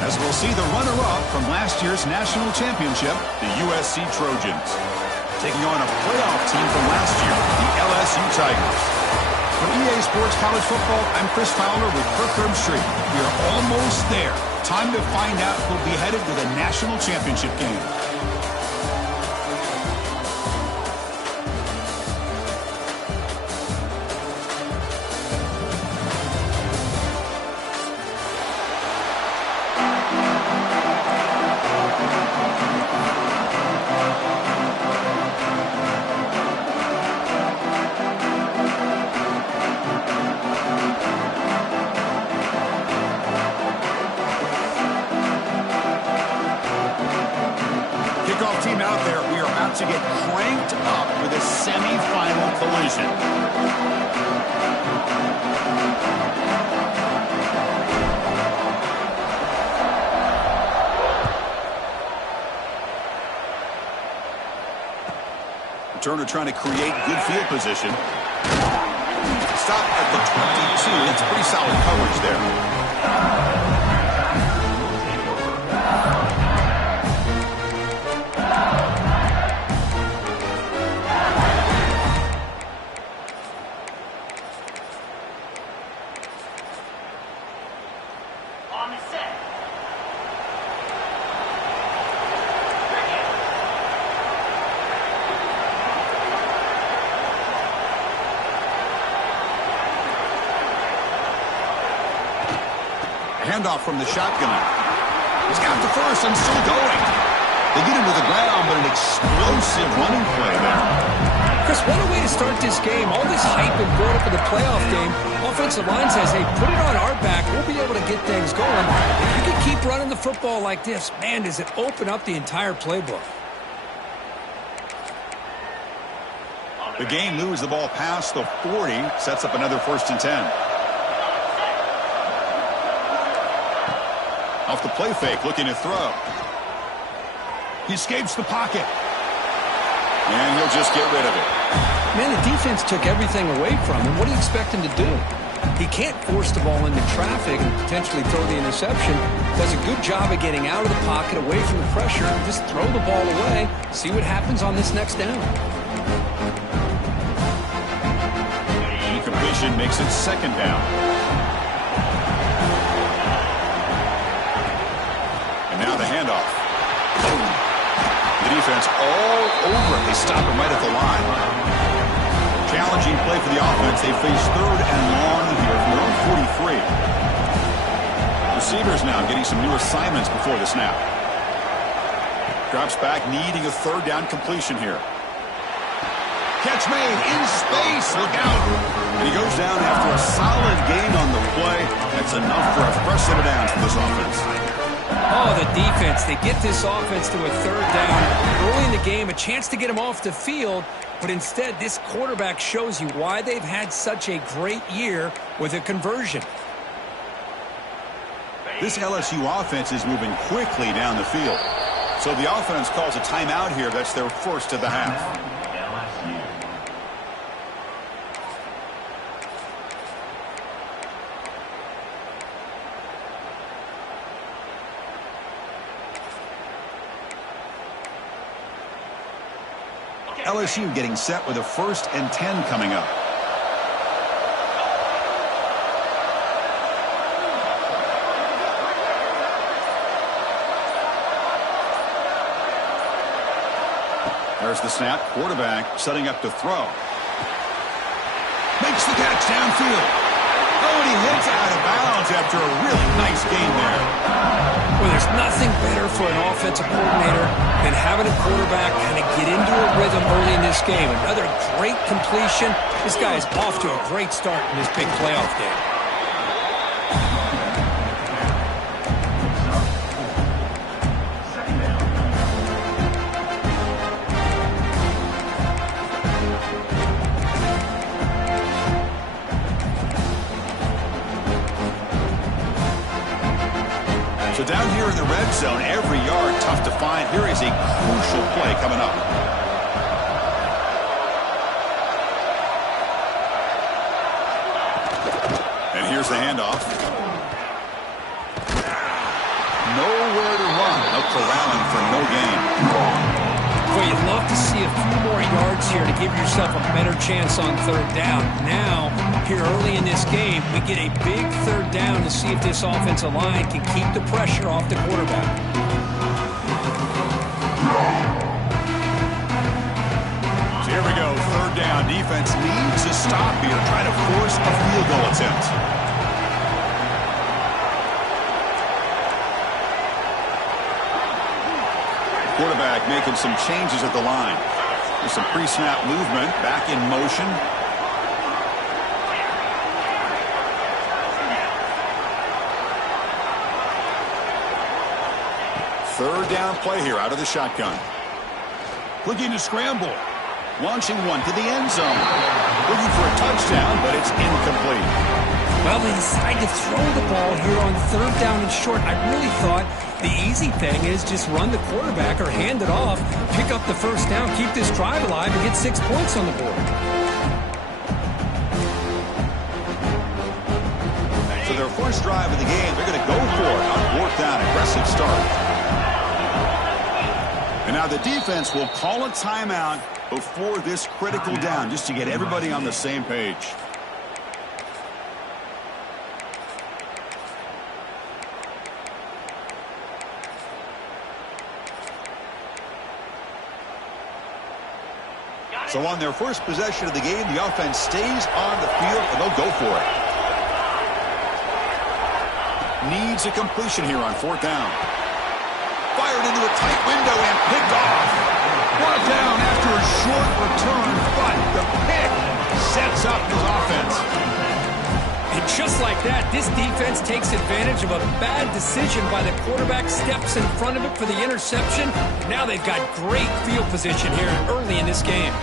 as we'll see the runner-up from last year's national championship, the USC Trojans, taking on a playoff team from last year, the LSU Tigers. For EA Sports College Football, I'm Chris Fowler with Kirk Herbstreit. We are almost there. Time to find out who'll be headed to the national championship game. Team out there, we are about to get cranked up for the semi-final collision. Turner trying to create good field position. Stop at the 22. That's pretty solid coverage there. Handoff from the shotgun. He's got the first and still going. They get him to the ground, but an explosive running play there. Chris, what a way to start this game. All this hype and build up for the playoff game. Offensive line says, hey, put it on our back. We'll be able to get things going. If you can keep running the football like this, man, does it open up the entire playbook. The game moves the ball past the 40, sets up another 1st and 10. Off the play fake, looking to throw. He escapes the pocket. And he'll just get rid of it. Man, the defense took everything away from him. What do you expect him to do? He can't force the ball into traffic and potentially throw the interception. Does a good job of getting out of the pocket, away from the pressure, and just throw the ball away. See what happens on this next down. Incompletion makes it 2nd down. Now the handoff. The defense all over it. They stop him right at the line. Challenging play for the offense. They face 3rd and long here from their own 43. Receivers now getting some new assignments before the snap. Drops back, needing a 3rd down completion here. Catch made in space. Look out. And he goes down after a solid gain on the play. That's enough for a fresh set of downs for this offense. Oh, the defense. They get this offense to a 3rd down. Early in the game, a chance to get him off the field. But instead, this quarterback shows you why they've had such a great year with a conversion. This LSU offense is moving quickly down the field. So the offense calls a timeout here. That's their 1st of the half. LSU getting set with a 1st and 10 coming up. There's the snap. Quarterback setting up to throw. Makes the catch downfield. Oh, and he hits out of bounds after a really nice game there. Well, there's nothing better for an offensive coordinator than having a quarterback kind of get into a rhythm early in this game. Another great completion. This guy is off to a great start in this big playoff game. So down here in the red zone, every yard tough to find. Here is a crucial play coming up. And here's the handoff. corralling for no gain. Well, you'd love to see a few more yards here to give yourself a better chance on third down. Now, here early in this game, we get a big third down to see if this offensive line can keep the pressure off the quarterback. So here we go, third down. Defense needs to stop here, trying to force a field goal attempt. Quarterback making some changes at the line. There's some pre-snap movement, back in motion. Third down play here out of the shotgun. Looking to scramble. Launching one to the end zone. Looking for a touchdown, but it's incomplete. Well, they decide to throw the ball here on third down and short. I really thought the easy thing is just run the quarterback or hand it off, pick up the first down, keep this drive alive, and get 6 points on the board. So their first drive of the game, they're going to go for it on fourth down. Aggressive start. And now the defense will call a timeout before this critical down, just to get everybody on the same page. So on their first possession of the game, the offense stays on the field, and they'll go for it. Needs a completion here on fourth down. Fired into a tight window and picked off. Brought down after a short return, but the pick sets up his offense. And just like that, this defense takes advantage of a bad decision by the quarterback, steps in front of it for the interception. Now they've got great field position here early in this game.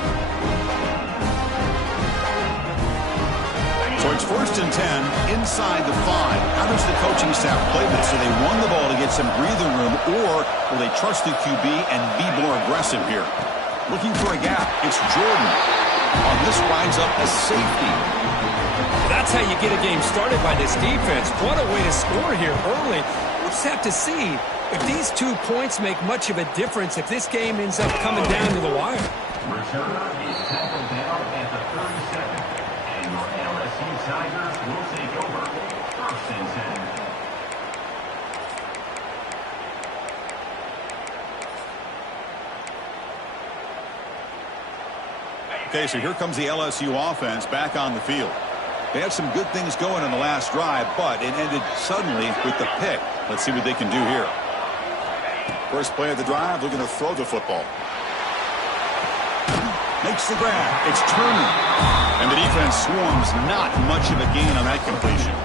So it's first and 10 inside the 5. How does the coaching staff play this? So they run the ball to get some breathing room, or will they trust the QB and be more aggressive here? Looking for a gap. It's Jordan. On this winds up a safety. That's how you get a game started by this defense. What a way to score here early. We'll just have to see if these 2 points make much of a difference if this game ends up coming down to the wire. Returner is tackled down at the 32nd, and your LSU Tigers will take over first and 10. Okay, so here comes the LSU offense back on the field. They had some good things going on the last drive, but it ended suddenly with the pick. Let's see what they can do here. First play of the drive, looking to throw the football. Makes the grab. It's Turner. And the defense swarms. Not much of a gain on that completion.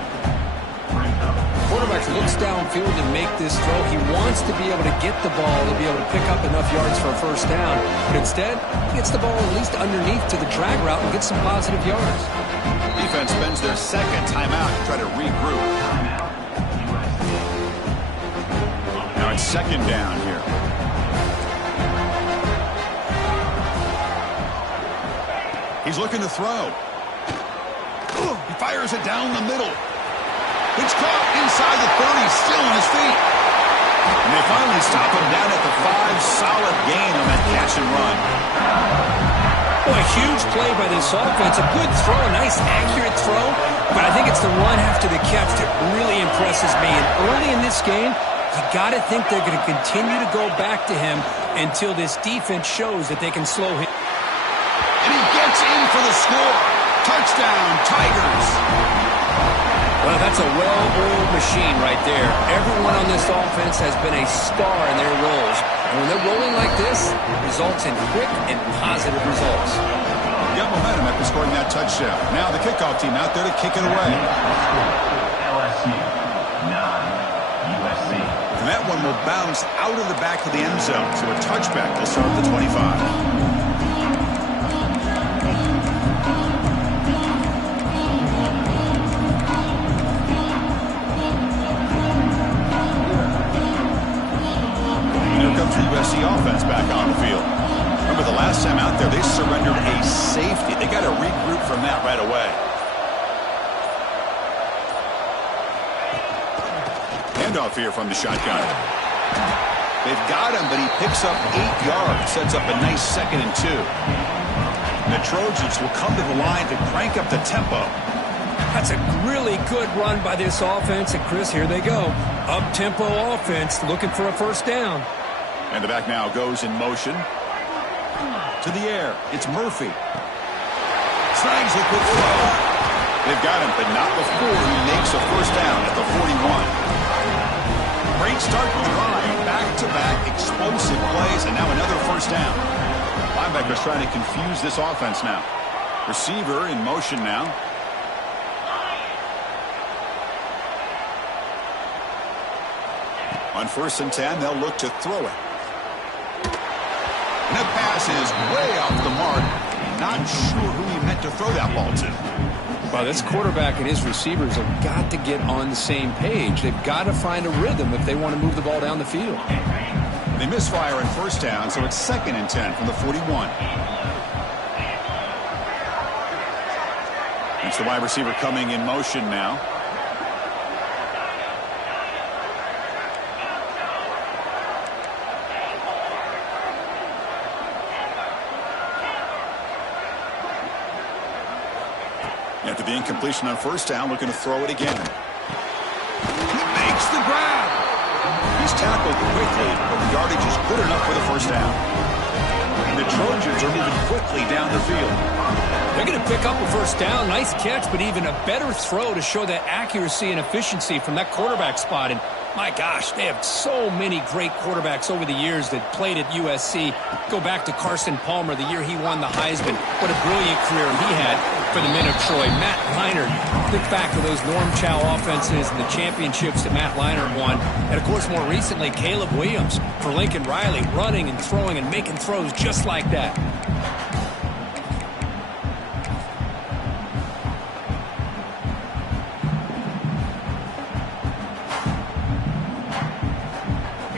Quarterback looks downfield to make this throw. He wants to be able to get the ball to be able to pick up enough yards for a first down. But instead, he gets the ball at least underneath to the drag route and gets some positive yards. Defense spends their second timeout to try to regroup. Now it's second down here. He's looking to throw. He fires it down the middle. It's caught inside the 30, still on his feet. And they finally stop him down at the 5. Solid gain on that catch and run. Boy, a huge play by this offense. A good throw, a nice accurate throw. But I think it's the run after the catch that really impresses me. And early in this game, you got to think they're going to continue to go back to him until this defense shows that they can slow him. And he gets in for the score. Touchdown, Tigers. Well, that's a well-oiled machine right there. Everyone on this offense has been a star in their roles. And when they're rolling like this, it results in quick and positive results. Got momentum after scoring that touchdown. Now the kickoff team out there to kick it away. LSU 9, USC. And that one will bounce out of the back of the end zone. So a touchback will start at the 25. USC offense back on the field. Remember the last time out there, they surrendered a safety. They got to regroup from that right away. Handoff here from the shotgun. They've got him, but he picks up 8 yards, sets up a nice 2nd and 2. And the Trojans will come to the line to crank up the tempo. That's a really good run by this offense. And, Chris, here they go. Up-tempo offense looking for a first down. And the back now goes in motion. To the air. It's Murphy. Snags a quick throw. They've got him, but not before he makes a first down at the 41. Great start to the drive. Back-to-back explosive plays, and now another first down. Linebackers trying to confuse this offense now. Receiver in motion now. On 1st and 10, they'll look to throw it. And that pass is way off the mark. Not sure who he meant to throw that ball to. Well, this quarterback and his receivers have got to get on the same page. They've got to find a rhythm if they want to move the ball down the field. They misfire on 1st down, so it's 2nd and 10 from the 41. It's the wide receiver coming in motion now. After the incompletion on 1st down, looking to throw it again. He makes the grab. He's tackled quickly, but the yardage is good enough for the first down. And the Trojans are moving quickly down the field. They're going to pick up a first down. Nice catch, but even a better throw to show that accuracy and efficiency from that quarterback spot. And my gosh, they have so many great quarterbacks over the years that played at USC. Go back to Carson Palmer, the year he won the Heisman. What a brilliant career he had for the men of Troy. Matt Leinart, think back to those Norm Chow offenses and the championships that Matt Leinart won. And, of course, more recently, Caleb Williams for Lincoln Riley, running and throwing and making throws just like that.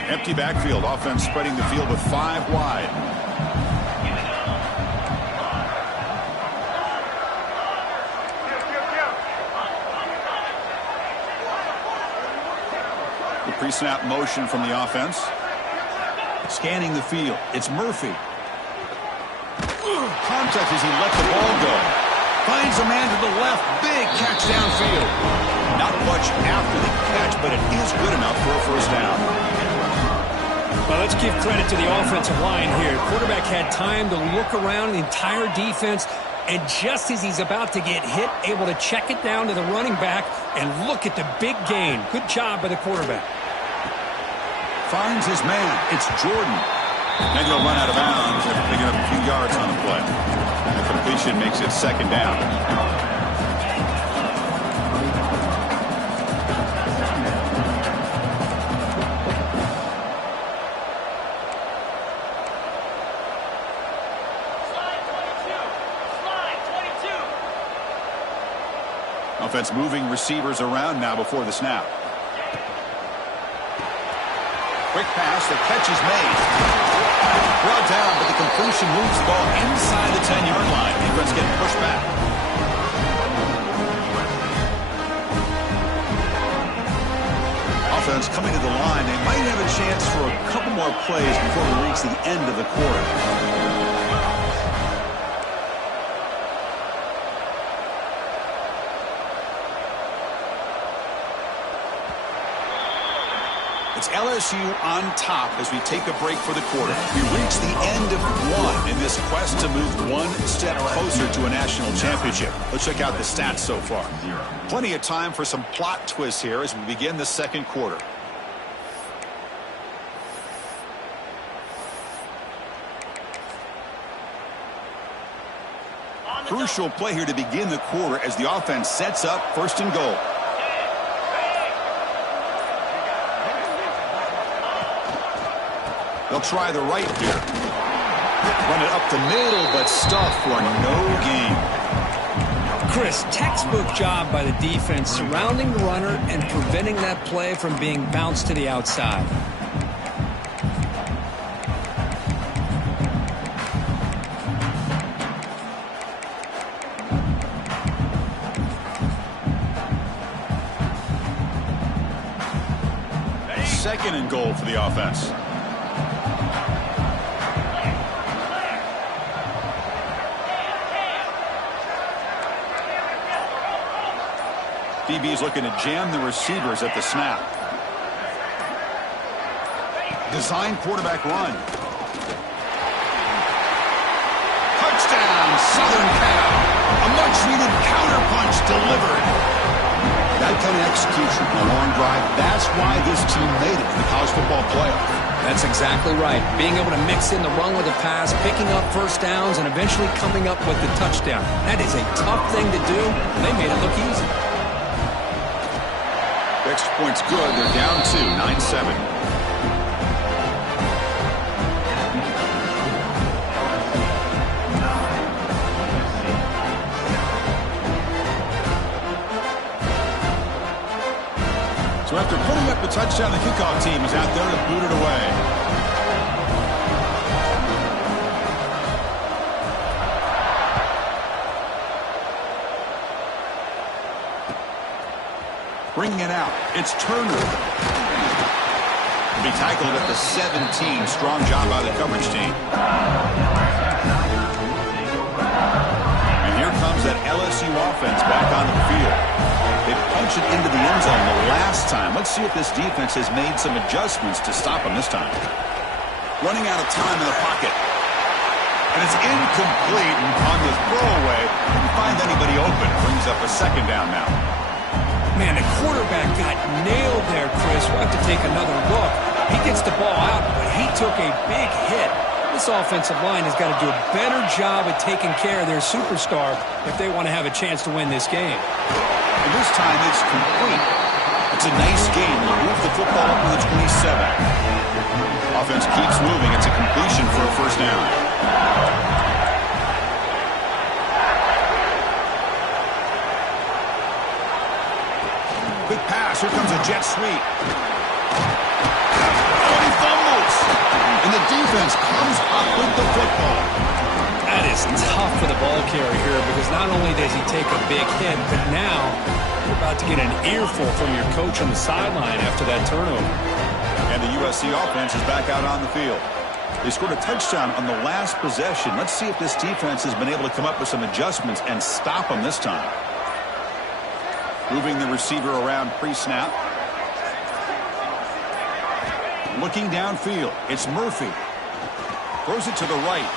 Empty backfield. Offense spreading the field with 5 wide. The pre-snap motion from the offense. Scanning the field. It's Murphy. Contact as he let the ball go. Finds a man to the left. Big catch downfield. Not much after the catch, but it is good enough for a first down. Well, let's give credit to the offensive line here. Quarterback had time to look around the entire defense, and just as he's about to get hit, able to check it down to the running back, and look at the big gain. Good job by the quarterback. Finds his man. It's Jordan. And he'll run out of bounds after picking up a few yards on the play. The completion makes it 2nd down. Offense moving receivers around now before the snap. Quick pass, the catch is made. Brought down, but the completion moves the ball inside the 10-yard line. Defense getting pushed back. Offense coming to the line. They might have a chance for a couple more plays before we reach the end of the quarter. It's LSU on top as we take a break for the quarter. We reach the end of one in this quest to move one step closer to a national championship. Let's check out the stats so far. Plenty of time for some plot twists here as we begin the 2nd quarter. Crucial play here to begin the quarter as the offense sets up 1st and goal. They'll try the right here. Run it up the middle, but stuffed for no gain. Chris, textbook job by the defense surrounding the runner and preventing that play from being bounced to the outside. Second and goal for the offense. DB's looking to jam the receivers at the snap. Design quarterback run. Touchdown, Southern Cal. A much-needed counterpunch delivered. That kind of execution on a long drive, that's why this team made it in the college football playoff. That's exactly right. Being able to mix in the run with the pass, picking up first downs, and eventually coming up with the touchdown. That is a tough thing to do, and they made it look easy. The extra point's good. They're down 2, 9-7. So after putting up the touchdown, the kickoff team is out there to boot it away. Bringing it out, it's Turner. Be tackled at the 17. Strong job by the coverage team. And here comes that LSU offense back onto the field. They punched it into the end zone the last time. Let's see if this defense has made some adjustments to stop them this time. Running out of time in the pocket. And it's incomplete. And on the throwaway, didn't find anybody open. Brings up a second down now. Man, the quarterback got nailed there, Chris. We'll have to take another look. He gets the ball out, but he took a big hit. This offensive line has got to do a better job at taking care of their superstar if they want to have a chance to win this game. And this time it's complete. It's a nice game. They move the football up to the 27. Offense keeps moving. It's a completion for a first down. Quick pass. Here comes a jet sweep. Oh, and he fumbles. And the defense comes up with the football. That is tough for the ball carrier here because not only does he take a big hit, but now you're about to get an earful from your coach on the sideline after that turnover. And the USC offense is back out on the field. They scored a touchdown on the last possession. Let's see if this defense has been able to come up with some adjustments and stop them this time. Moving the receiver around pre-snap. Looking downfield. It's Murphy. Throws it to the right.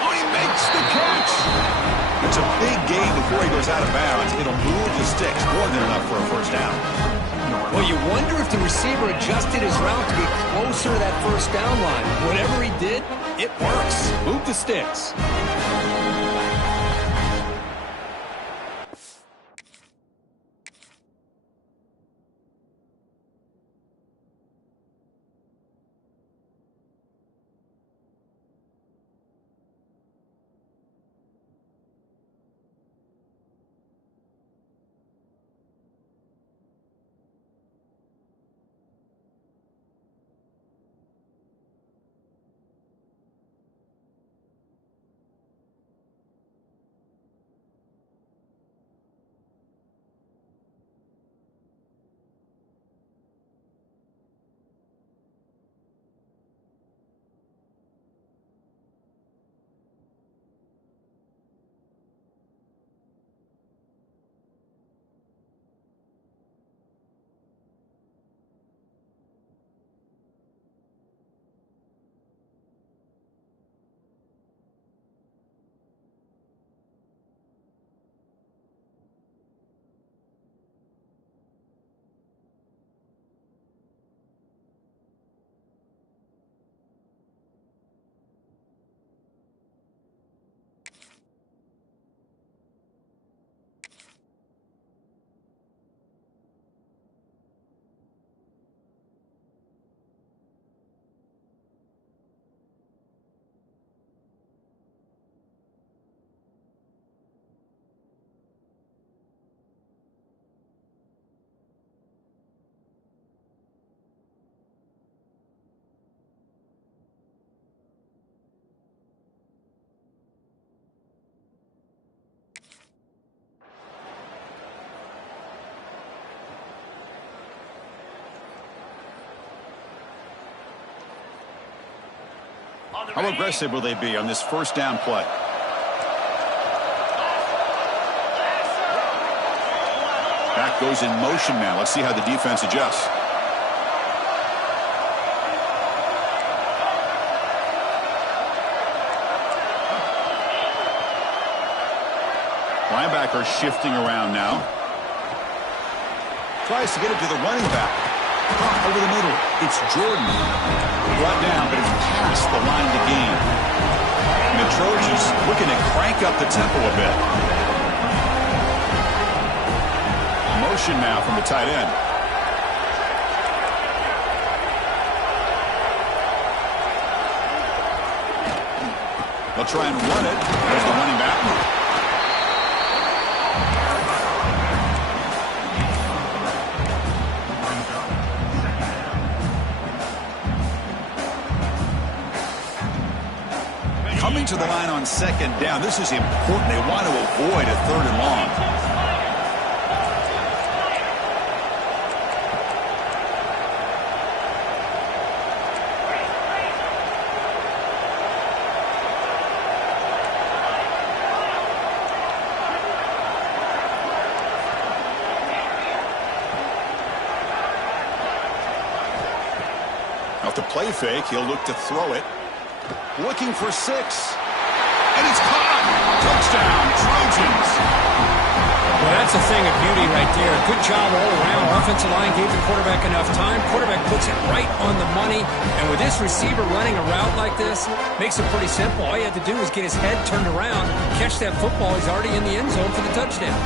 Oh, he makes the catch. It's a big gain before he goes out of bounds. It'll move the sticks. More than enough for a first down. Well, you wonder if the receiver adjusted his route to get closer to that first down line. Whatever he did, it works. Move the sticks. How aggressive will they be on this first down play? Back goes in motion now. Let's see how the defense adjusts. Linebacker shifting around now. Tries to get it to the running back. Over the middle. It's Jordan. Brought down, but it's past the line to gain. And the Trojans looking to crank up the tempo a bit. Motion now from the tight end. They'll try and run it. There's the running back. Coming to the line on second down. This is important. They want to avoid a third and long. Off the play fake, he'll look to throw it. Looking for 6. And it's caught. Touchdown, Trojans. Well, that's a thing of beauty right there. Good job all around. Offensive line gave the quarterback enough time. Quarterback puts it right on the money. And with this receiver running a route like this, makes it pretty simple. All you have to do is get his head turned around, catch that football. He's already in the end zone for the touchdown.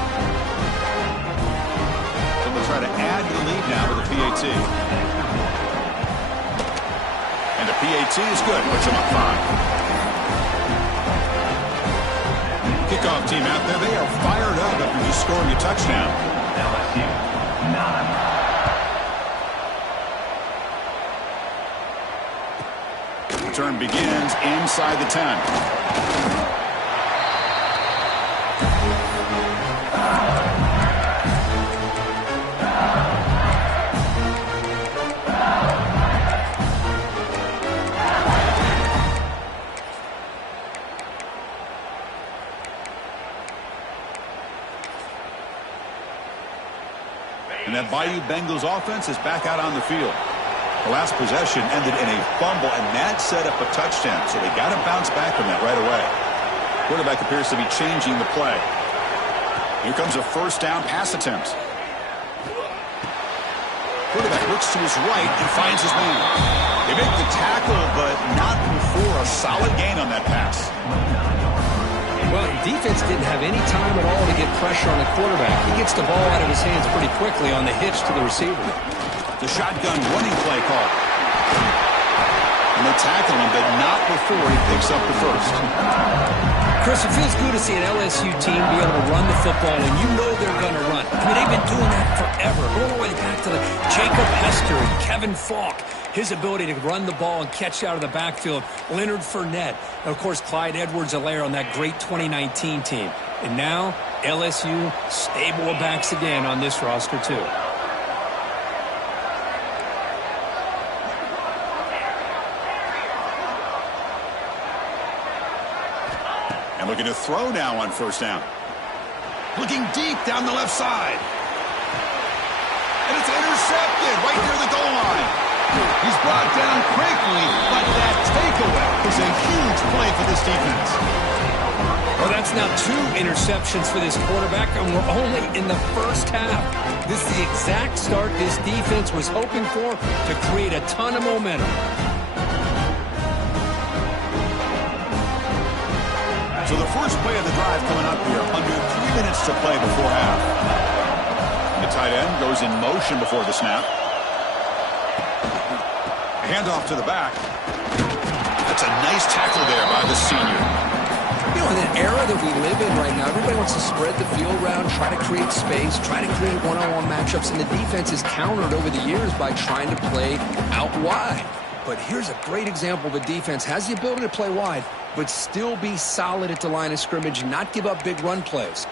So we'll try to add to the lead now with the PAT. And the PAT is good. Puts him up 5. Kickoff team out there. They are fired up after just scoring a touchdown. LSU, 9. Return begins inside the 10. And that Bayou Bengals offense is back out on the field. The last possession ended in a fumble, and that set up a touchdown. So they got to bounce back from that right away. Quarterback appears to be changing the play. Here comes a first down pass attempt. Quarterback looks to his right and finds his man. They make the tackle, but not before a solid gain on that pass. Well, the defense didn't have any time at all to get pressure on the quarterback. He gets the ball out of his hands pretty quickly on the hitch to the receiver. The shotgun running play call. And they tackle him, but not before he picks up the first. Chris, it feels good to see an LSU team be able to run the football, and you know they're going to run. I mean, they've been doing that forever, going all the way back to Jacob Hester and Kevin Falk. His ability to run the ball and catch out of the backfield. Leonard Fournette. And, of course, Clyde Edwards-Helaire on that great 2019 team. And now, LSU stable of backs again on this roster, too. And looking to throw now on first down. Looking deep down the left side. And it's intercepted right near the goal line. He's brought down quickly, but that takeaway is a huge play for this defense. Well, that's now 2 interceptions for this quarterback, and we're only in the first half. This is the exact start this defense was hoping for to create a ton of momentum. So the first play of the drive coming up here, under 3 minutes to play before half. The tight end goes in motion before the snap. Handoff to the back. That's a nice tackle there by the senior. You know, in an era that we live in right now, everybody wants to spread the field around, try to create space, try to create one-on-one matchups, and the defense is countered over the years by trying to play out wide. But here's a great example of a defense has the ability to play wide, but still be solid at the line of scrimmage and not give up big run plays.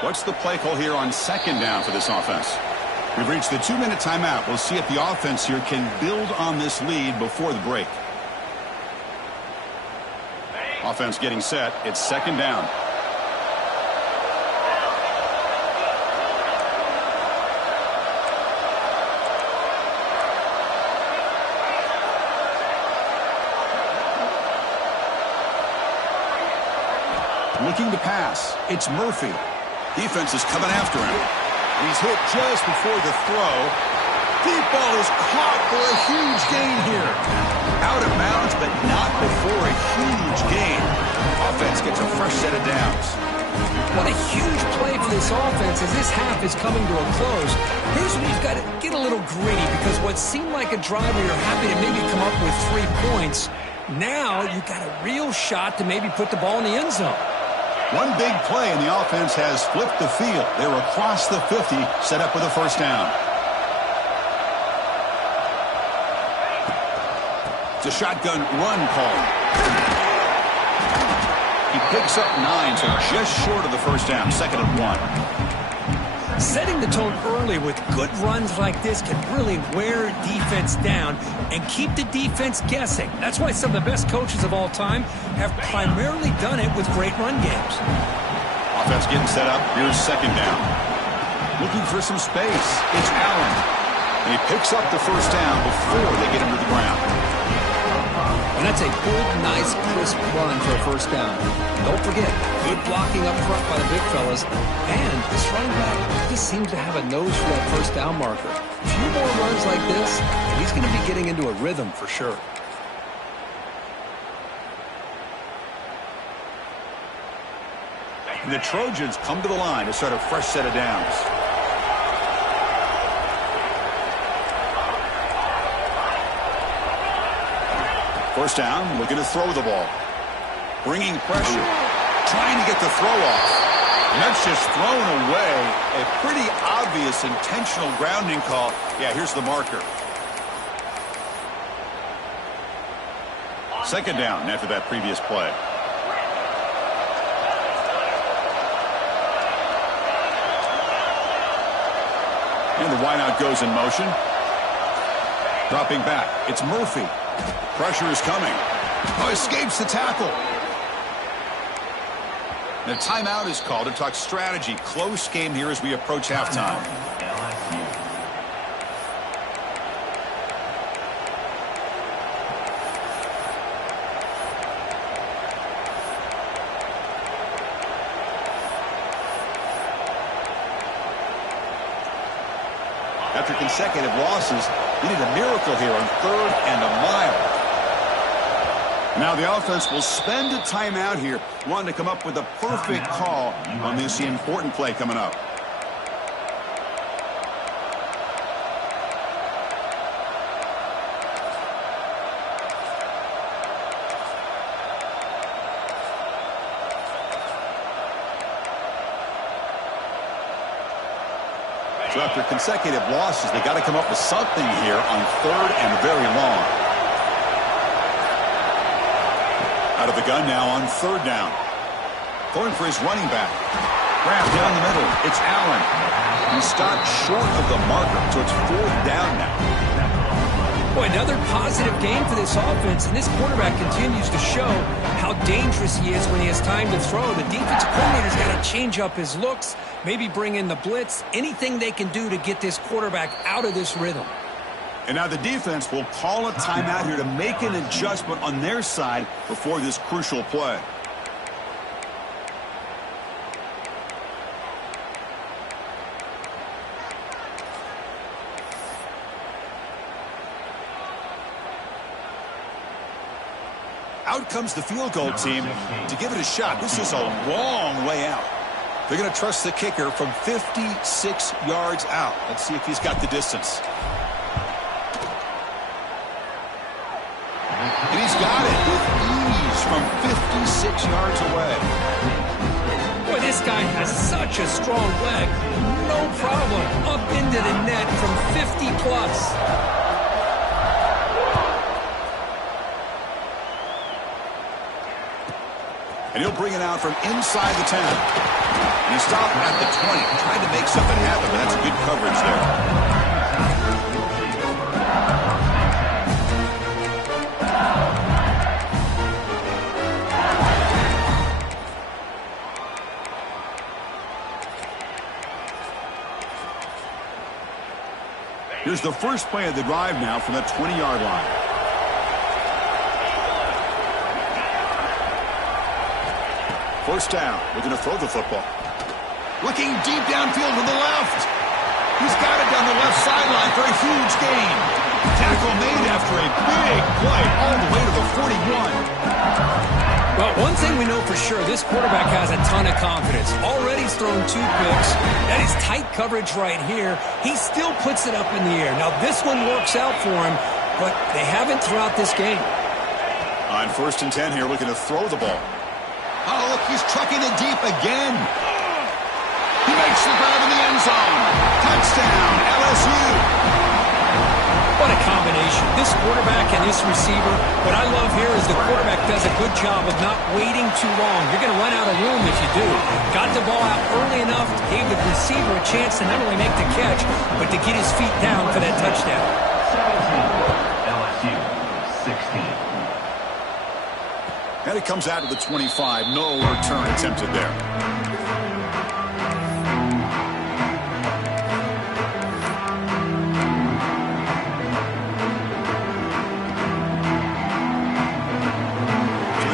What's the play call here on second down for this offense? We've reached the 2-minute timeout. We'll see if the offense here can build on this lead before the break. Offense getting set. It's second down. Looking to pass. It's Murphy. Defense is coming after him. He's hit just before the throw. Deep ball is caught for a huge gain here. Out of bounds, but not before a huge gain. Offense gets a fresh set of downs. What a huge play for this offense as this half is coming to a close. Here's where you've got to get a little gritty, because what seemed like a drive where you're happy to maybe come up with 3 points, now you've got a real shot to maybe put the ball in the end zone. One big play, and the offense has flipped the field. They're across the 50, set up with a first down. It's a shotgun run call. He picks up 9, so just short of the first down, 2nd and 1. Setting the tone early with good runs like this can really wear defense down and keep the defense guessing. That's why some of the best coaches of all time have primarily done it with great run games. Offense getting set up. Here's second down. Looking for some space. It's Allen. And he picks up the first down before they get him to the ground. And that's a good, nice, crisp run for a first down. Don't forget, good blocking up front by the big fellas. And this running back just seems to have a nose for that first down marker. A few more runs like this, and he's going to be getting into a rhythm for sure. And the Trojans come to the line to start a fresh set of downs. First down, looking to throw the ball. Bringing pressure. Trying to get the throw off. And that's just thrown away. A pretty obvious intentional grounding call. Yeah, here's the marker. Second down after that previous play. And the wideout goes in motion. Dropping back. It's Murphy. Pressure is coming. Oh, escapes the tackle. The timeout is called to talk strategy. Close game here as we approach halftime. After consecutive losses, we need a miracle here on 3rd and a mile. Now the offense will spend a timeout here, wanting to come up with a perfect call on this important play coming up. So after consecutive losses, they got to come up with something here on 3rd and very long. Out of the gun now on 3rd down. Going for his running back. Grab down the middle. It's Allen. He stopped short of the marker, so it's 4th down now. Boy, another positive game for this offense, and this quarterback continues to show how dangerous he is when he has time to throw. The defensive coordinator's got to change up his looks, maybe bring in the blitz, anything they can do to get this quarterback out of this rhythm. And now the defense will call a timeout here to make an adjustment on their side before this crucial play. Out comes the field goal team to give it a shot. This is a long way out. They're going to trust the kicker from 56 yards out. Let's see if he's got the distance. And he's got it with ease from 56 yards away. Boy, this guy has such a strong leg. No problem. Up into the net from 50 plus. And he'll bring it out from inside the 10. And he stopped at the 20, trying to make something happen, but that's good coverage there. Here's the first play of the drive now from the 20-yard line. First down. Looking to throw the football. Looking deep downfield to the left. He's got it down the left sideline for a huge gain. Tackle made after a big play all the way to the 41. Well, one thing we know for sure, this quarterback has a ton of confidence. Already he's thrown 2 picks. That is tight coverage right here. He still puts it up in the air. Now, this one works out for him, but they haven't throughout this game. On 1st and 10 here, looking to throw the ball. Oh, look, he's trucking it deep again. He makes the grab in the end zone. Touchdown, LSU. What a combination. This quarterback and this receiver. What I love here is the quarterback does a good job of not waiting too long. You're going to run out of room if you do. Got the ball out early enough, gave the receiver a chance to not only make the catch, but to get his feet down for that touchdown. 17, LSU, 16. And it comes out to the 25. No return attempted there.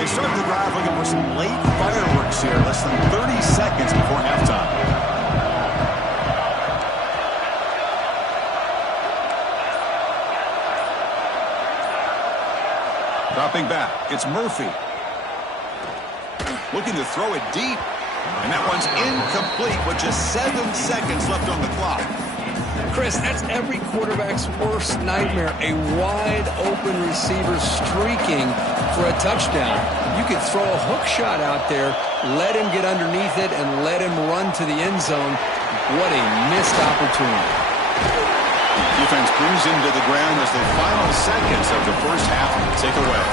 Start the drive looking for some late fireworks here. Less than 30 seconds before halftime. Dropping back. It's Murphy. Looking to throw it deep. And that one's incomplete with just 7 seconds left on the clock. Chris, that's every quarterback's worst nightmare. A wide-open receiver streaking for a touchdown. You could throw a hook shot out there, let him get underneath it, and let him run to the end zone. What a missed opportunity. Defense brings him to the ground as the final seconds of the first half take away.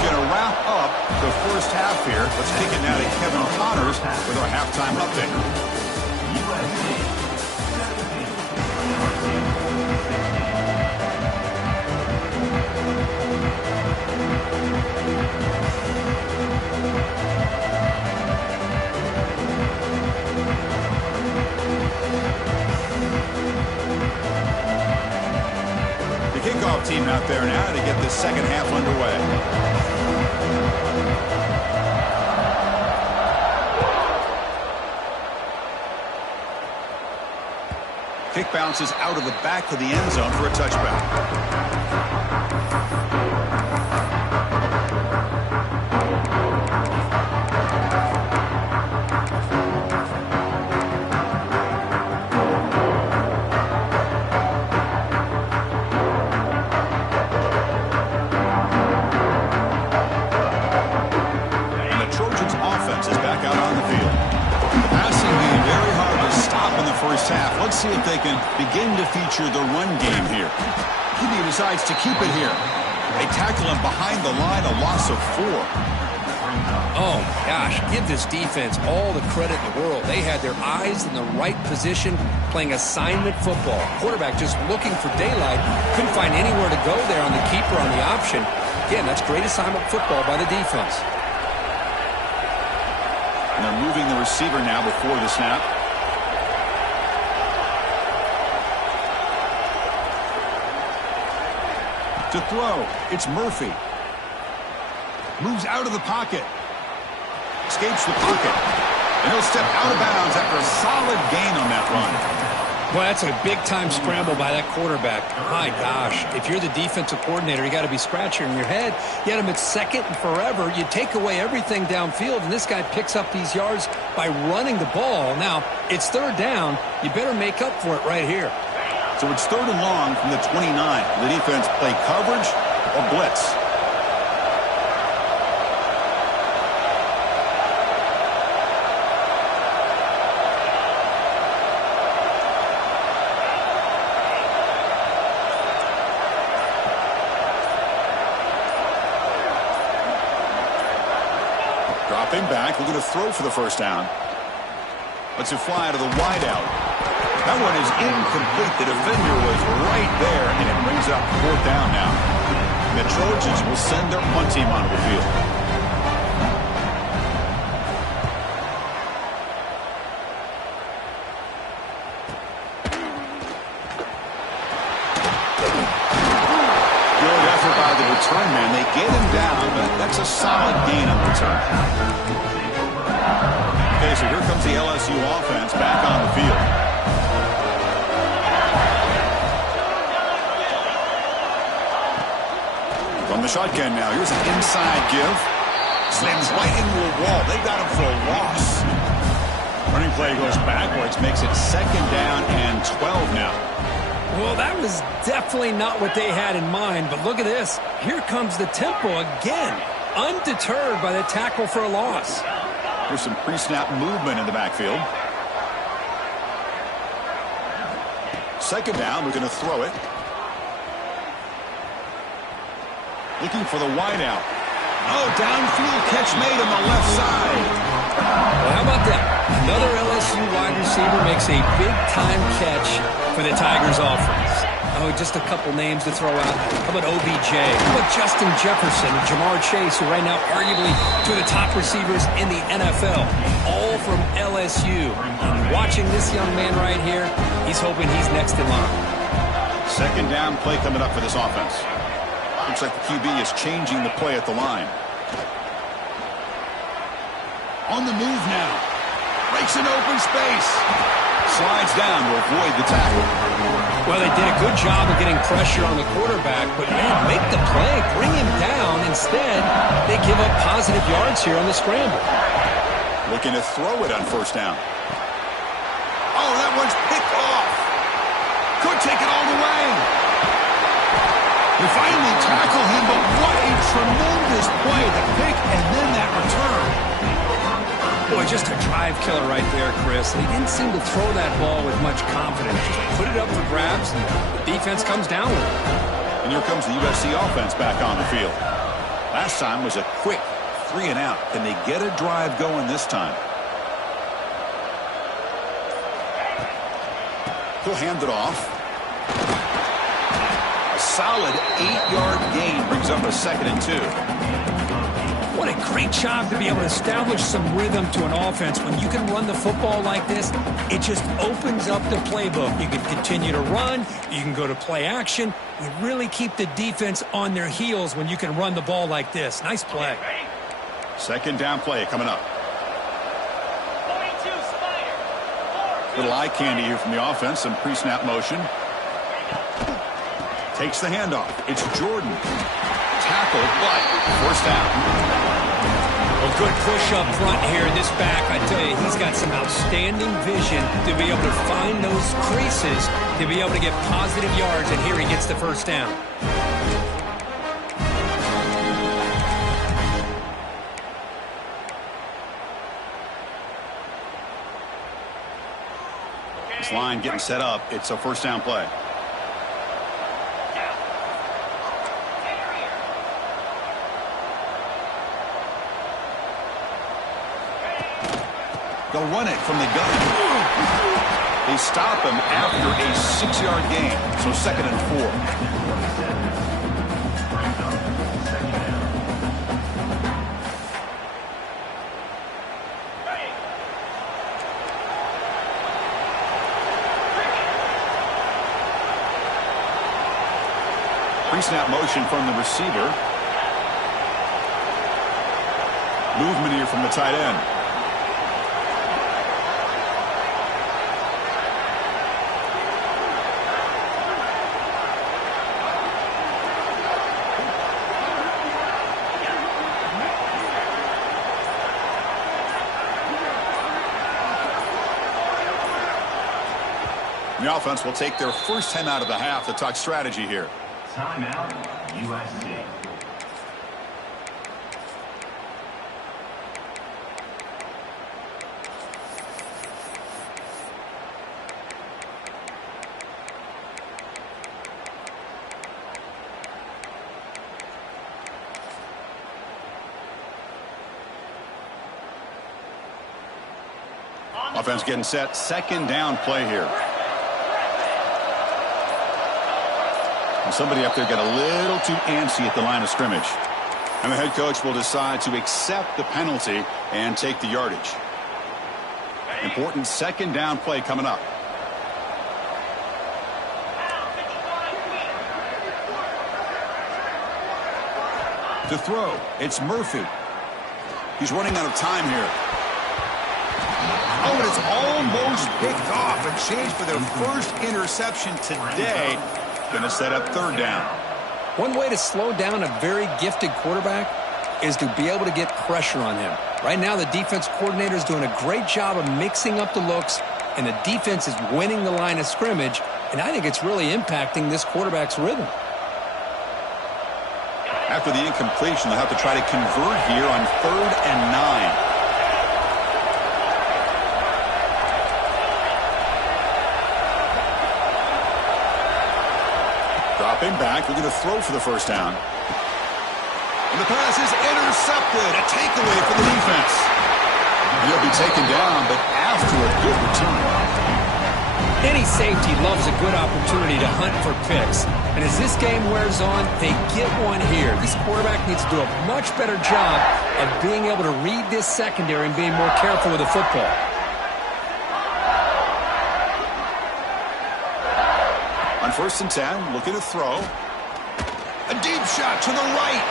Going to wrap up the first half here. Let's kick it now to Kevin Connors with our halftime update. The kickoff team out there now to get this second half underway. Kick bounces out of the back of the end zone for a touchback. And the Trojans offense is back out on the field. The passing being very hard to stop in the first half. Let's see if they can begin to feature the run game here. He decides to keep it here. They tackle him behind the line, a loss of 4. Oh, gosh, give this defense all the credit in the world. They had their eyes in the right position, playing assignment football. Quarterback just looking for daylight. Couldn't find anywhere to go there on the keeper on the option. Again, that's great assignment football by the defense. And they're moving the receiver now before the snap. To throw, it's Murphy. Moves out of the pocket. Escapes the pocket. And he'll step out of bounds after a solid gain on that run. Well, that's a big-time scramble by that quarterback. My gosh, if you're the defensive coordinator, you got to be scratching your head. You had him at second and forever. You take away everything downfield, and this guy picks up these yards by running the ball. Now, it's third down. You better make up for it right here. So it's third and long from the 29. The defense play coverage or blitz. Dropping back, looking to throw for the first down. Lets it fly to the wideout. That one is incomplete. The defender was right there, and it brings up fourth down now. The Trojans will send their punt team onto the field. return man. They get him down, but that's a solid gain on the return. Okay, so here comes the LSU offense back on the field. From the shotgun now, here's an inside give. Slams right into a wall. They got him for a loss. Running play goes backwards, makes it 2nd down and 12 now. Well, that was definitely not what they had in mind, but look at this. Here comes the tempo again, undeterred by the tackle for a loss. There's some pre-snap movement in the backfield. 2nd down, we're going to throw it. Looking for the wideout. Oh, downfield catch made on the left side. Well, how about that? Another LSU wide receiver makes a big-time catch for the Tigers offense. Oh, just a couple names to throw out. How about OBJ? How about Justin Jefferson and Jamar Chase, who right now arguably two of the top receivers in the NFL, all from LSU. And watching this young man right here, he's hoping he's next in line. 2nd down play coming up for this offense. Looks like the QB is changing the play at the line. On the move now. Breaks an open space. Slides down to avoid the tackle. Well, they did a good job of getting pressure on the quarterback, but man, make the play, bring him down. Instead, they give up positive yards here on the scramble. Looking to throw it on 1st down. Oh, that one's picked off. Could take it all the way. They finally tackle him, but what a tremendous play. The pick and then that return. Boy, just a drive killer right there, Chris. They didn't seem to throw that ball with much confidence. Just put it up for grabs, and the defense comes down with it. And here comes the USC offense back on the field. Last time was a quick 3 and out. Can they get a drive going this time? He'll hand it off. Solid 8-yard gain brings up a 2nd and 2. What a great job to be able to establish some rhythm to an offense. When you can run the football like this, it just opens up the playbook. You can continue to run. You can go to play action. You really keep the defense on their heels when you can run the ball like this. Nice play. 2nd down play coming up. Little eye candy here from the offense. Some pre-snap motion. Takes the handoff. It's Jordan. Tackled, but 1st down. A good push up front here in this back. I tell you, he's got some outstanding vision to be able to find those creases, to be able to get positive yards, and here he gets the 1st down. This line getting set up. It's a 1st down play. They'll run it from the gun. They stop him after a 6-yard gain. So 2nd and 4. Pre-snap motion from the receiver. Movement here from the tight end. The offense will take their 1st time out of the half to talk strategy here. Timeout, USC. Offense getting set. 2nd down play here. And somebody up there got a little too antsy at the line of scrimmage. And the head coach will decide to accept the penalty and take the yardage. Important 2nd down play coming up. To throw, it's Murphy. He's running out of time here. Oh, and it's almost picked off. A chance for their first interception today. Going to set up third down. One way to slow down a very gifted quarterback is to be able to get pressure on him. Right now, the defense coordinator is doing a great job of mixing up the looks, and the defense is winning the line of scrimmage, and I think it's really impacting this quarterback's rhythm. After the incompletion, they'll have to try to convert here on 3rd and 9. Dropping back, we're going to throw for the first down. And the pass is intercepted. A takeaway for the defense. He'll be taken down, but after a good return. Any safety loves a good opportunity to hunt for picks. And as this game wears on, they get one here. This quarterback needs to do a much better job of being able to read this secondary and being more careful with the football. On 1st and 10, looking to throw. A deep shot to the right.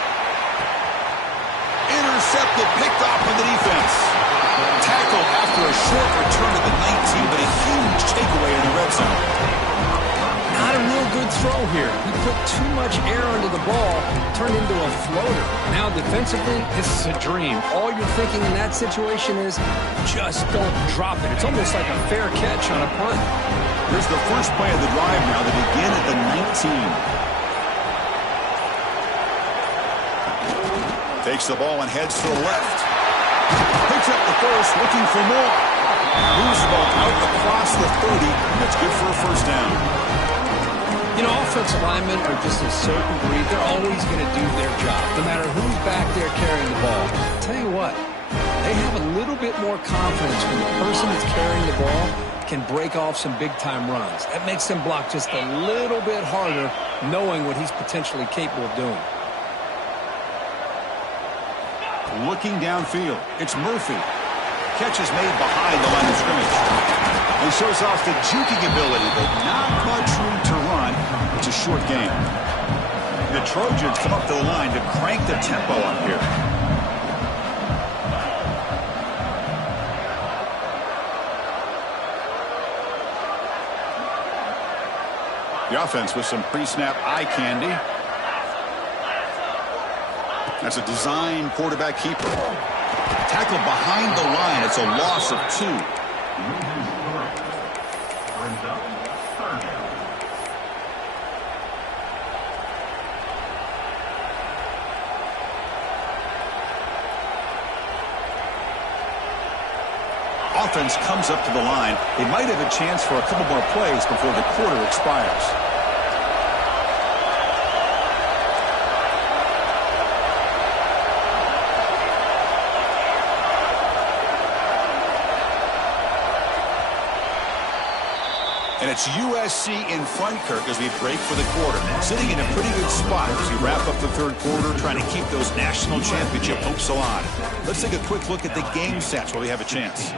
Intercepted, picked off by the defense. Tackled after a short return to the 19, but a huge takeaway in the red zone. Not a real good throw here. He put too much air under the ball, turned into a floater. Now defensively, this is a dream. All you're thinking in that situation is just don't drop it. It's almost like a fair catch on a punt. Here's the first play of the drive now. They begin at the 19. Takes the ball and heads to the left. Picks up the first, looking for more. Moves the ball out across the 30. That's good for a first down. You know, offensive linemen are just a certain breed. They're always going to do their job, no matter who's back there carrying the ball. I'll tell you what, they have a little bit more confidence when the person that's carrying the ball can break off some big-time runs. That makes them block just a little bit harder, knowing what he's potentially capable of doing. Looking downfield, it's Murphy. Catch is made behind the line of scrimmage. He shows off the juking ability, but not much room to run. It's a short game. The Trojans come up to the line to crank the tempo up here. The offense with some pre-snap eye candy. That's a design quarterback keeper. Tackled behind the line. It's a loss of 2. Offense comes up to the line. They might have a chance for a couple more plays before the quarter expires. And it's USC in front, Kirk, as we break for the quarter. Sitting in a pretty good spot as we wrap up the third quarter, trying to keep those national championship hopes alive. Let's take a quick look at the game stats while we have a chance.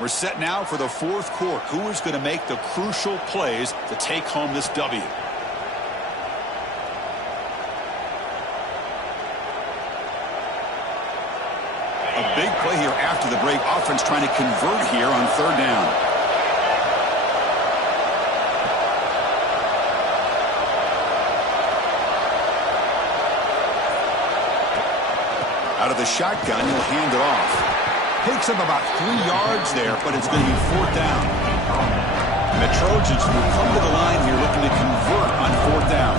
We're set now for the fourth quarter. Who is going to make the crucial plays to take home this W? A big play here after the break. Offense trying to convert here on 3rd down. Out of the shotgun, he'll hand it off. Takes him about 3 yards there, but it's going to be 4th down. And the Trojans will come to the line here looking to convert on 4th down.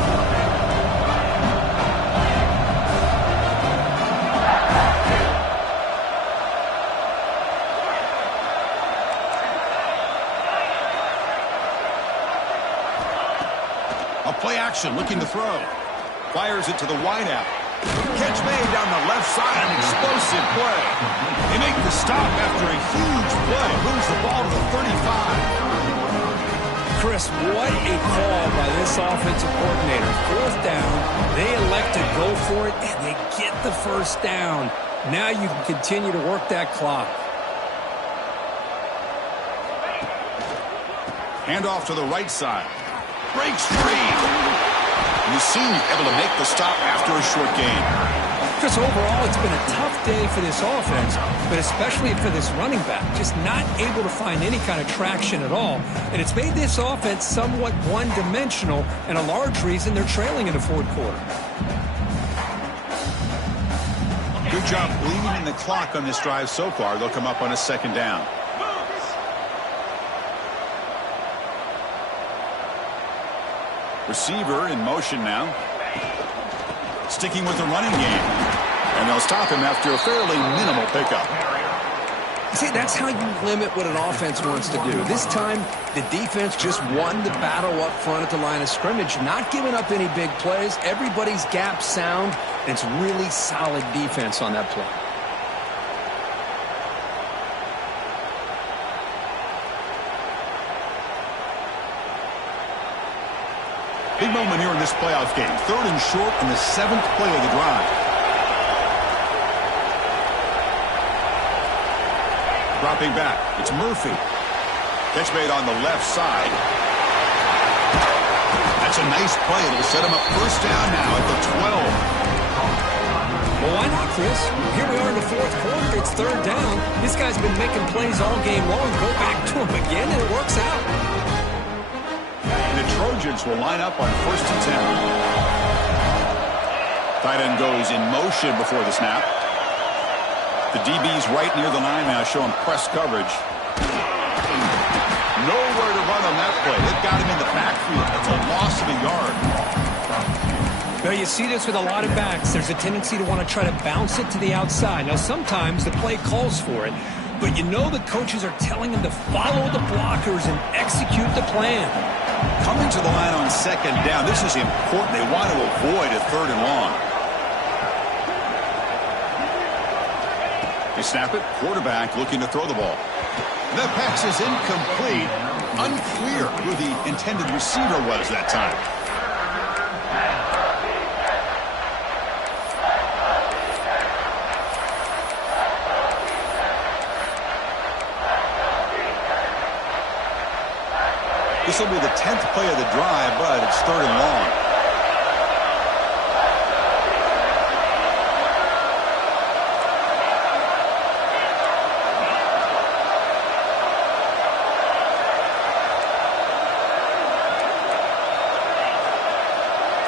A play action, looking to throw. Fires it to the wideout. Catch made down the left side, an explosive play. They make the stop after a huge play. Moves the ball to the 35. Chris, what a call by this offensive coordinator. 4th down, they elect to go for it, and they get the first down. Now you can continue to work that clock. Hand off to the right side. Breaks free. And the senior able to make the stop after a short gain. Chris, overall, it's been a tough day for this offense, but especially for this running back. Just not able to find any kind of traction at all. And it's made this offense somewhat one-dimensional, and a large reason they're trailing in the fourth quarter. Good job bleeding the clock on this drive so far. They'll come up on a second down. Receiver in motion now. Sticking with the running game. And they'll stop him after a fairly minimal pickup. See, that's how you limit what an offense wants to do. This time, the defense just won the battle up front at the line of scrimmage, not giving up any big plays. Everybody's gap sound, and it's really solid defense on that play. Big moment here in this playoff game. 3rd and short in the 7th play of the drive. Dropping back. It's Murphy. Catch made on the left side. That's a nice play. It'll set him up first down now at the 12. Well, why not, Chris? Here we are in the fourth quarter. It's 3rd down. This guy's been making plays all game long. Go back to him again, and it works out. The Trojans will line up on 1st and 10. Tight end goes in motion before the snap. The DB's right near the line now, showing press coverage. Nowhere to run on that play. They've got him in the backfield. That's a loss of a yard. Now, you see this with a lot of backs. There's a tendency to want to try to bounce it to the outside. Now, sometimes the play calls for it, but you know the coaches are telling them to follow the blockers and execute the plan. Coming to the line on 2nd down. This is important. They want to avoid a 3rd and long. They snap it. Quarterback looking to throw the ball. The pass is incomplete. Unclear who the intended receiver was that time. This will be the 10th play of the drive, but it's 3rd and long.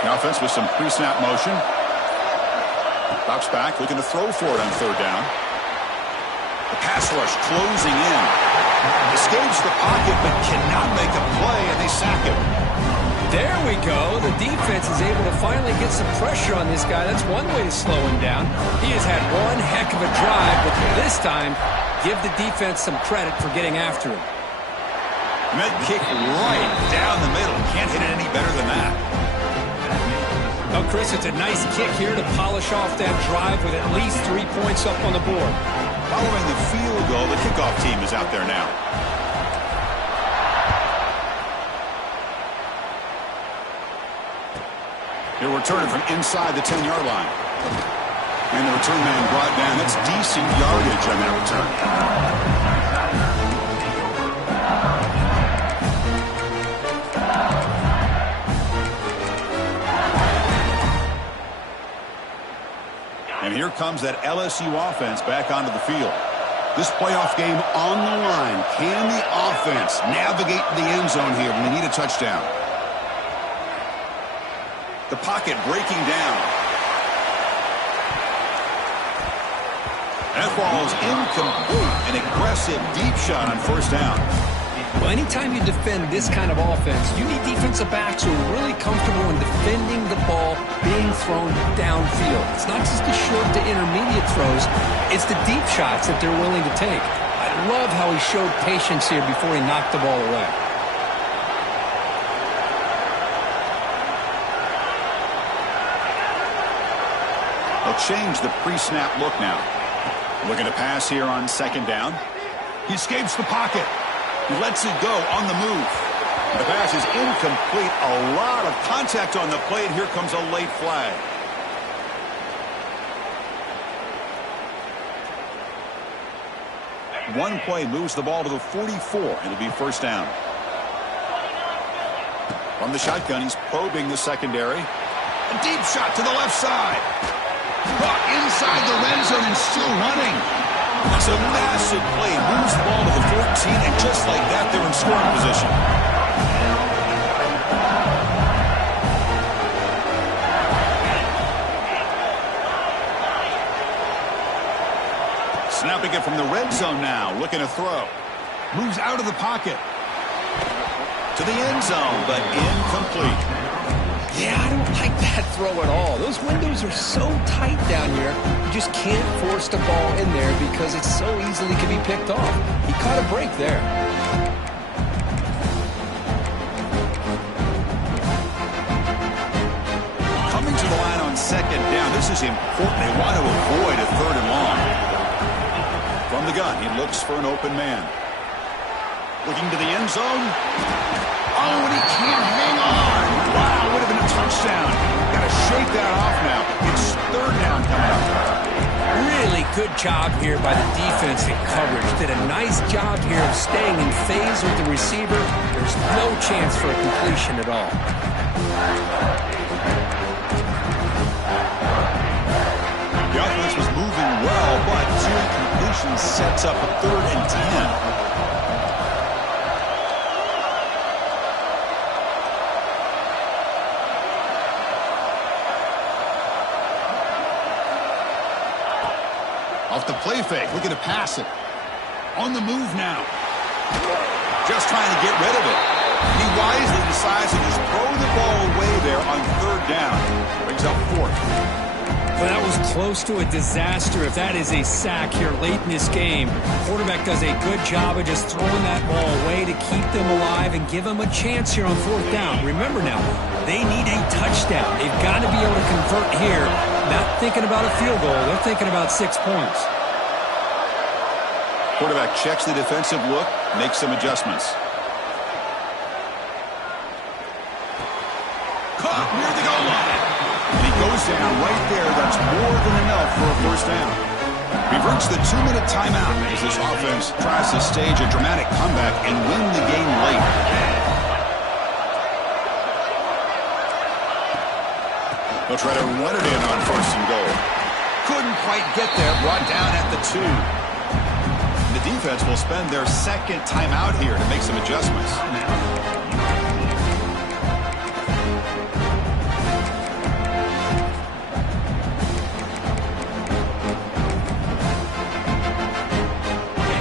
The offense with some pre-snap motion. Drops back, looking to throw for it on 3rd down. The pass rush closing in. Escapes the pocket, but cannot make a play, and they sack him. There we go. The defense is able to finally get some pressure on this guy. That's one way to slow him down. He has had one heck of a drive, but this time, give the defense some credit for getting after him. Med kick right down the middle. Can't hit it any better than that. Well, Chris, it's a nice kick here to polish off that drive with at least 3 points up on the board. Following the field goal, the kickoff team is out there now. He'll return it from inside the 10-yard line. And the return man brought down. That's decent yardage on that return. And here comes that LSU offense back onto the field. This playoff game on the line. Can the offense navigate the end zone here when they need a touchdown? The pocket breaking down. That ball is incomplete. An aggressive deep shot on 1st down. Well, anytime you defend this kind of offense, you need defensive backs who are really comfortable in defending the ball being thrown downfield. It's not just the short to intermediate throws, it's the deep shots that they're willing to take. I love how he showed patience here before he knocked the ball away. They'll change the pre-snap look now. Looking to pass here on 2nd down. He escapes the pocket. He lets it go on the move. The pass is incomplete. A lot of contact on the play, and here comes a late flag. One play moves the ball to the 44, and it'll be 1st down. From the shotgun, he's probing the secondary. A deep shot to the left side. Brought inside the red zone and still running. It's a massive play. Moves the ball to the 14, and just like that, they're in scoring position. Snapping it from the red zone now, looking to throw. Moves out of the pocket. To the end zone, but incomplete. Yeah, I don't like that throw at all. Those windows are so tight down here, you just can't force the ball in there because it so easily can be picked off. He caught a break there. Coming to the line on second down. This is important. They want to avoid a third and long. From the gun, he looks for an open man. Looking to the end zone. Oh, and he can't hang on. Wow, would have been a touchdown. Got to shake that off now. It's third down coming up. Really good job here by the defense in coverage. Did a nice job here of staying in phase with the receiver. There's no chance for a completion at all. The offense was moving well, but two incompletions sets up a 3rd and 10. Off the play fake, looking to pass it. On the move now. Just trying to get rid of it. He wisely decides to just throw the ball away there on 3rd down. Brings up 4th. Well, that was close to a disaster if that is a sack here late in this game. Quarterback does a good job of just throwing that ball away to keep them alive and give them a chance here on 4th down. Remember now, they need a touchdown. They've got to be able to convert here. Not thinking about a field goal. They're thinking about 6 points. Quarterback checks the defensive look, makes some adjustments. Caught near the goal line. And he goes down right there. That's more than enough for a 1st down. We've reached the 2-minute timeout as this offense tries to stage a dramatic comeback and win the game late. They'll try to run it in on 1st and goal. Couldn't quite get there, brought down at the 2. The defense will spend their 2nd timeout here to make some adjustments.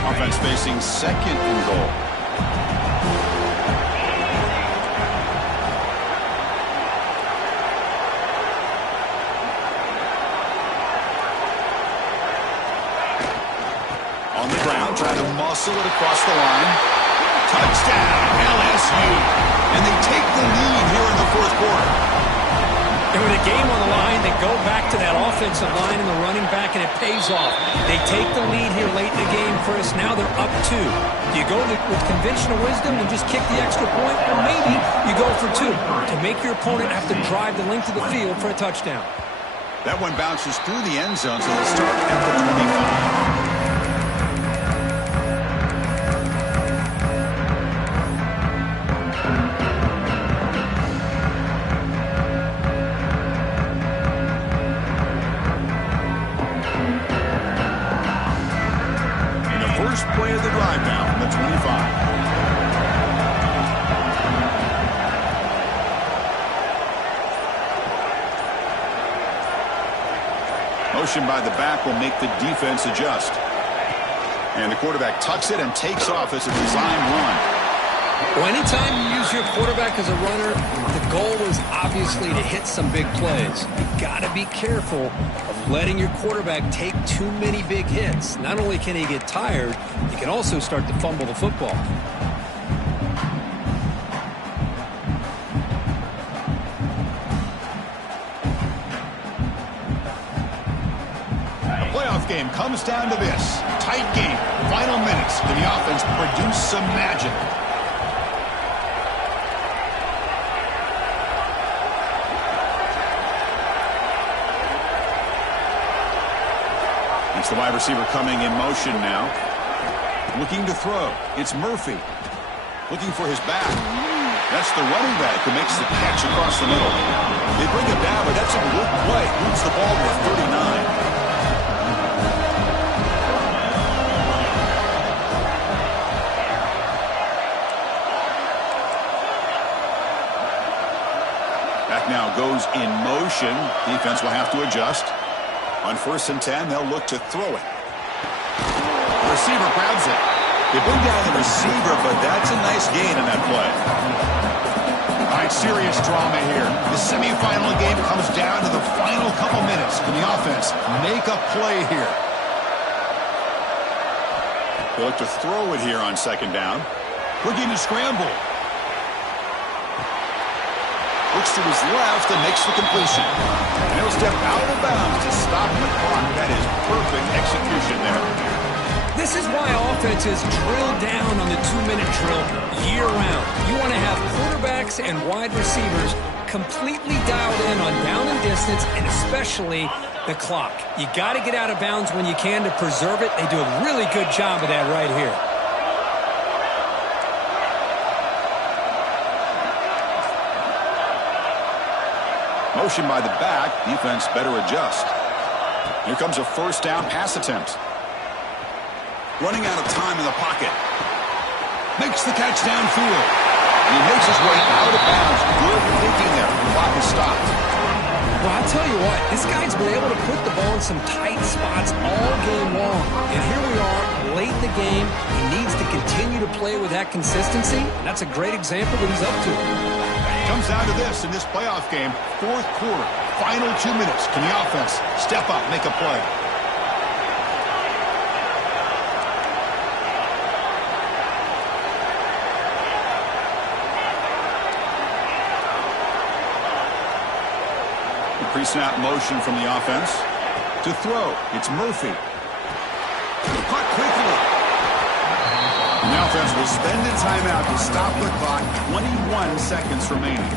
Offense facing 2nd and goal. On the ground, trying to muscle it across the line. Touchdown, LSU. And they take the lead here in the 4th quarter. And with a game on the line, they go back to that offensive line and the running back, and it pays off. They take the lead here late in the game, Chris. Now they're up 2. Do you go with conventional wisdom and just kick the extra point? Or maybe you go for 2 to make your opponent have to drive the length of the field for a touchdown. That one bounces through the end zone, so they'll start at the 25. Play of the drive now from the 25. Motion by the back will make the defense adjust. And the quarterback tucks it and takes off as a designed run. Well, anytime you use your quarterback as a runner, the goal is obviously to hit some big plays. You've got to be careful of letting your quarterback take too many big hits. Not only can he get tired, he can also start to fumble the football. The playoff game comes down to this. Tight game. Final minutes. Can the offense produce some magic? It's the wide receiver coming in motion now. Looking to throw. It's Murphy. Looking for his back. That's the running back who makes the catch across the middle. They bring him down, but that's a good play. Moves the ball to 39. motion. Defense will have to adjust. On 1st and 10, they'll look to throw it. The receiver grabs it. They bring down the receiver, but that's a nice gain in that play. All right, serious drama here. The semifinal game comes down to the final couple minutes. Can the offense make a play here? They look to throw it here on 2nd down. Looking to scramble. Looks to his left and makes the completion. And he'll step out of bounds to stop the clock. That is perfect execution there. This is why offenses drill down on the 2-minute drill year-round. You want to have quarterbacks and wide receivers completely dialed in on down and distance, and especially the clock. You got to get out of bounds when you can to preserve it. They do a really good job of that right here. Motion by the back. Defense better adjust. Here comes a 1st down pass attempt. Running out of time in the pocket. Makes the catch downfield. And he makes his way out of bounds. Good thinking there. The clock is stopped. Well, I'll tell you what, this guy's been able to put the ball in some tight spots all game long. And here we are, late in the game. He needs to continue to play with that consistency. And that's a great example that he's up to. Comes down to this in this playoff game. 4th quarter, final 2 minutes. Can the offense step up, make a play? Pre-snap motion from the offense. To throw, it's Murphy. Caught quickly. And the offense will spend a timeout to stop the clock. 21 seconds remaining.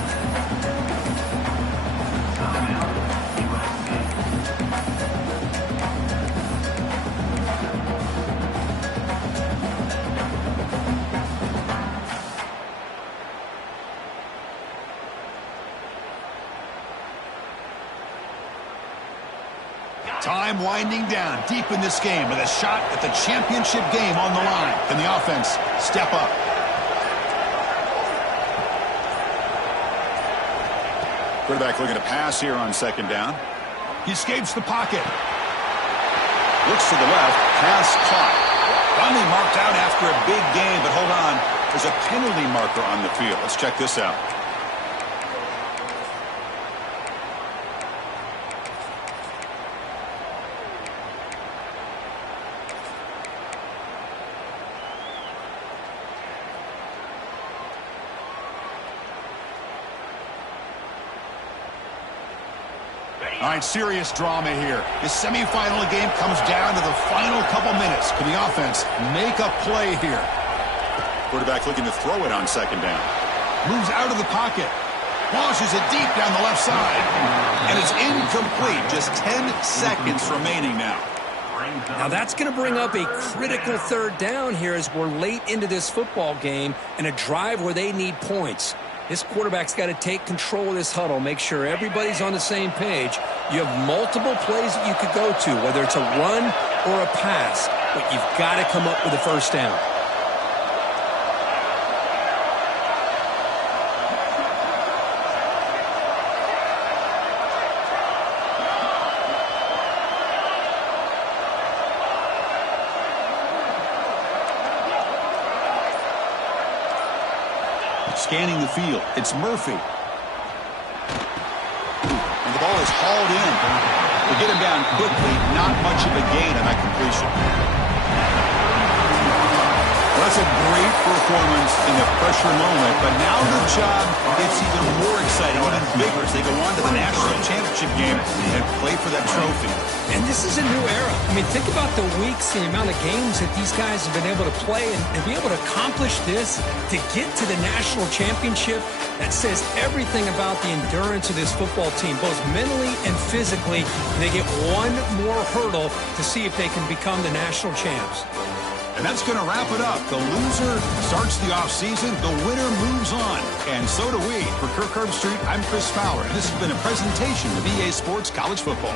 Time winding down deep in this game with a shot at the championship game on the line. Can the offense step up? Quarterback looking to pass here on 2nd down. He escapes the pocket. Looks to the left. Pass caught. Finally marked out after a big game, but hold on. There's a penalty marker on the field. Let's check this out. All right, serious drama here. The semifinal game comes down to the final couple minutes. Can the offense make a play here? Quarterback looking to throw it on 2nd down. Moves out of the pocket. Launches it deep down the left side. And it's incomplete. Just 10 seconds remaining now. Now that's going to bring up a critical 3rd down here as we're late into this football game and a drive where they need points. This quarterback's got to take control of this huddle, make sure everybody's on the same page. You have multiple plays that you could go to, whether it's a run or a pass, but you've got to come up with a 1st down. Scanning the field. It's Murphy. And the ball is hauled in. They get him down quickly. Not much of a gain on that completion. Well, that's a great performance in the pressure moment, but now the job gets even more exciting, even bigger as they go on to the national championship game and play for that trophy. And this is a new era. I mean, think about the weeks, the amount of games that these guys have been able to play and be able to accomplish this, to get to the national championship. That says everything about the endurance of this football team, both mentally and physically. They get one more hurdle to see if they can become the national champs. And that's going to wrap it up. The loser starts the offseason. The winner moves on. And so do we. For Kirk Herbstreit, I'm Chris Fowler. This has been a presentation of EA Sports College Football.